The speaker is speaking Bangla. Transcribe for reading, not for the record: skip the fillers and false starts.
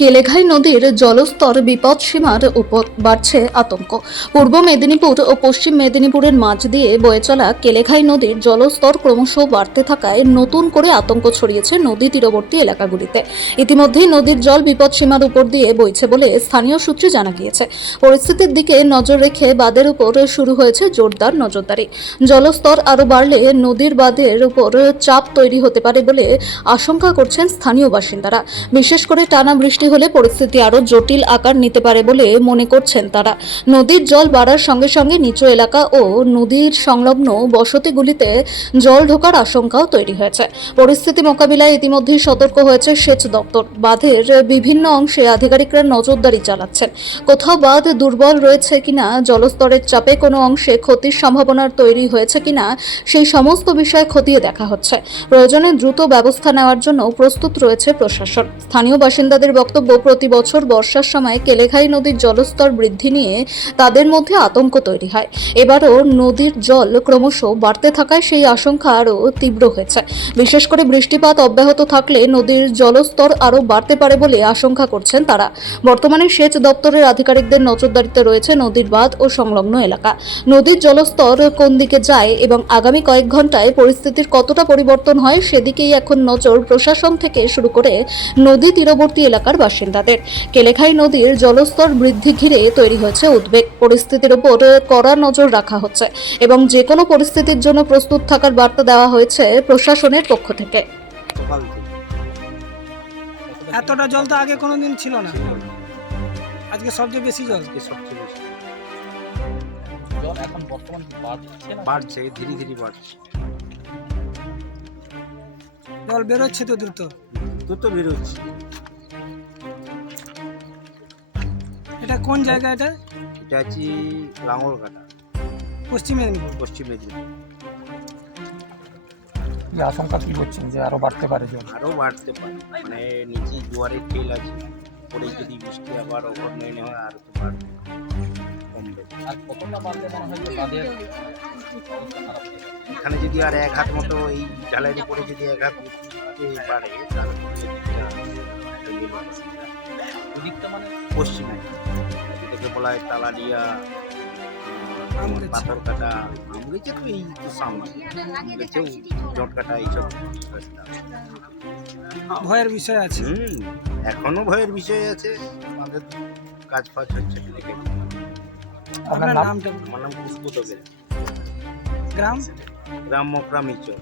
কেলেঘাই নদীর জলস্তর বিপদসীমার উপর বাড়ছে আতঙ্ক। পূর্ব মেদিনীপুর ও পশ্চিম মেদিনীপুরের মাঝ দিয়ে বয়ে চলা কেলেঘাই নদীর জলস্তর ক্রমশ বাড়তে থাকায় নতুন করে আতঙ্ক ছড়িয়েছে নদী তীরবর্তী এলাকাগুলিতে। ইতিমধ্যেই নদীর জল বিপদসীমার উপর দিয়ে বইছে বলে স্থানীয় সূত্রে জানা গিয়েছে। পরিস্থিতির দিকে নজর রেখে বাঁধের উপর শুরু হয়েছে জোরদার নজরদারি। জলস্তর আরও বাড়লে নদীর বাঁধের উপর চাপ তৈরি হতে পারে বলে আশঙ্কা করছেন স্থানীয় বাসিন্দারা। বিশেষ করে টানা বৃষ্টি হলে পরিস্থিতি আরও জটিল আকার নিতে পারে বলে মনে করছেন তারা। নদীর জল বাড়ার সঙ্গে সঙ্গে নিচু এলাকা ও নদীর সংলগ্ন বসতিগুলিতে জল ঢোকার আশঙ্কাও তৈরি হয়েছে। পরিস্থিতি মোকাবিলায় ইতিমধ্যেই সতর্ক হয়েছে সেচ দপ্তর। বাঁধের বিভিন্ন অংশে আধিকারিকরা নজরদারি চালাচ্ছেন। কোথাও বাঁধ দুর্বল রয়েছে কিনা, জলস্তরের চাপে কোনো অংশে ক্ষতির সম্ভাবনার তৈরি হয়েছে কিনা, সেই সমস্ত বিষয় খতিয়ে দেখা হচ্ছে। প্রয়োজনে দ্রুত ব্যবস্থা নেওয়ার জন্য প্রস্তুত রয়েছে প্রশাসন। স্থানীয় বাসিন্দাদের বক্তব্য, প্রতি বছর বর্ষার সময় কেলেঘাই নদীর জলস্তর বৃদ্ধি নিয়ে তাদের মধ্যে আতঙ্ক তৈরি হয়। এবারও নদীর জল ক্রমশ বাড়তে থাকায় সেই আশঙ্কা আরও তীব্র হয়েছে। বিশেষ করে বৃষ্টিপাত অব্যাহত থাকলে নদীর জলস্তর আরও বাড়তে পারে বলে আশঙ্কা করছেন তারা। বর্তমানে সেচ দপ্তরের আধিকারিকদের নজরদারিতে রয়েছে নদীর বাঁধ ও সংলগ্ন এলাকা। নদীর জলস্তর কোন দিকে যায় এবং আগামী কয়েক ঘন্টায় পরিস্থিতির কতটা পরিবর্তন হয় সেদিকেই এখন নজর প্রশাসন থেকে শুরু করে নদী তীরবর্তী এলাকার বাসিন্দাদের। কেলেঘাই নদীর জলস্তর বৃদ্ধি ঘিরে তৈরি হয়েছে উদ্বেগ। পরিস্থিতির উপর কড়া নজর রাখা হচ্ছে এবং যে কোনো পরিস্থিতির জন্য প্রস্তুত থাকার বার্তা দেওয়া হয়েছে প্রশাসনের পক্ষ থেকে। এতটা জল তো আগে কোনোদিন ছিল না, আজকে সবচেয়ে বেশি জল। জল এখন বর্তমান বাড়ছে, ধীরে ধীরে বাড়ছে। জল বেরোচ্ছে তো দ্রুত বেরোচ্ছে। এটা কোন জায়গা? এটা হচ্ছে লাঙ্গলকাটা, পশ্চিম মেদিনীপুর। পশ্চিম মেদিনীপুর। কি আশঙ্কা কি করছেন যে আরো বাড়তে পারে জল? আরও বাড়তে পারে, মানে নিচে জোয়ারের ঠেল আছে, পরে যদি বৃষ্টি আবার ওভারনাইট হয় আরও তো বাড়বে, কমবে। আর কতটা বাড়লে মনে হয় যে বাঁধের এখানে যদি আর এক হাত মতো এই ঢালাইয়ের উপরে যদি এক হাত বাড়ে তাহলে ওদিকটা মানে পশ্চিমে যেটাকে বলা হয় তালাডিয়া, পাথর কাটা, আমরেছে তো এই তো সামনে জটকাটা, এইসব রাস্তা। ভয়ের বিষয় আছে। এখনো ভয়ের বিষয় আছে। আমাদের কাজ ফাজ হচ্ছে। আপনার নামটা? আমার নাম পুষ্পতকের, গ্রাম? গ্রাম মকরামিচর।